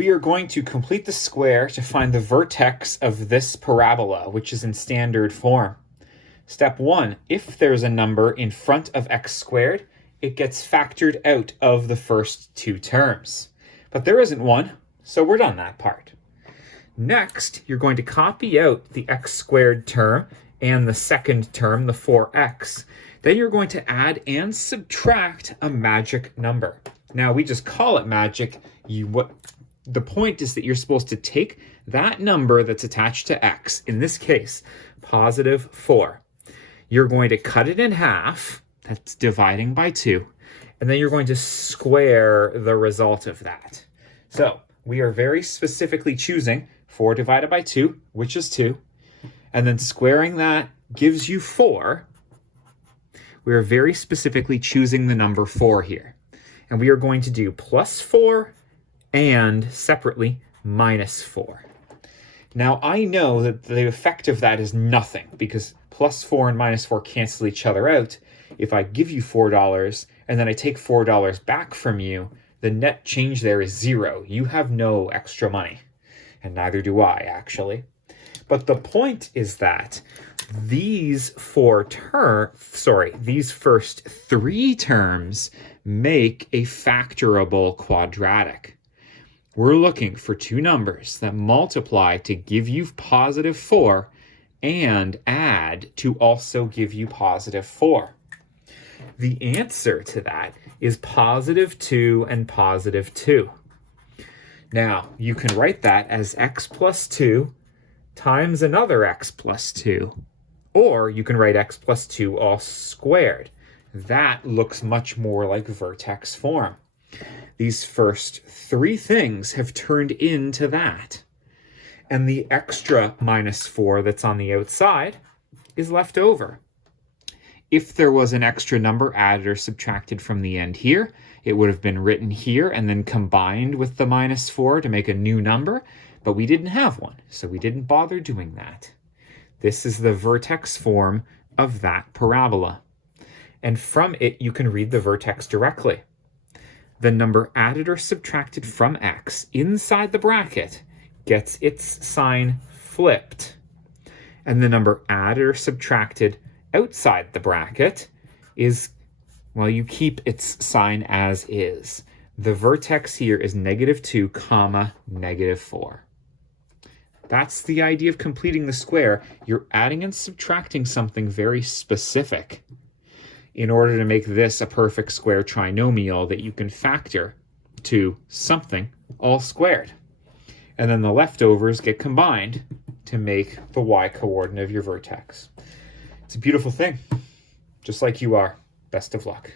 We are going to complete the square to find the vertex of this parabola, which is in standard form. Step 1, if there's a number in front of x squared, it gets factored out of the first two terms. But there isn't one, so we're done that part. Next, you're going to copy out the x squared term and the second term, the 4x. Then you're going to add and subtract a magic number. Now, we just call it magic. The point is that you're supposed to take that number that's attached to x, in this case, positive 4. You're going to cut it in half, that's dividing by 2, and then you're going to square the result of that. So we are very specifically choosing 4 divided by 2, which is 2, and then squaring that gives you 4. We are very specifically choosing the number 4 here. And we are going to do plus 4 and separately minus 4. Now I know that the effect of that is nothing because plus 4 and minus 4 cancel each other out. If I give you $4 and then I take $4 back from you, the net change there is 0. You have no extra money, and neither do I actually. But the point is that these first 3 terms make a factorable quadratic. We're looking for 2 numbers that multiply to give you positive 4 and add to also give you positive 4. The answer to that is positive 2 and positive 2. Now, you can write that as x plus 2 times another x plus 2. Or you can write x plus 2 all squared. That looks much more like vertex form. These first 3 things have turned into that. And the extra minus 4 that's on the outside is left over. If there was an extra number added or subtracted from the end here, it would have been written here and then combined with the minus 4 to make a new number, but we didn't have one, so we didn't bother doing that. This is the vertex form of that parabola. And from it, you can read the vertex directly. The number added or subtracted from x inside the bracket gets its sign flipped. And the number added or subtracted outside the bracket is, well, you keep its sign as is. The vertex here is -2, -4. That's the idea of completing the square. You're adding and subtracting something very specific in order to make this a perfect square trinomial that you can factor to something all squared. And then the leftovers get combined to make the y-coordinate of your vertex. It's a beautiful thing, just like you are. Best of luck.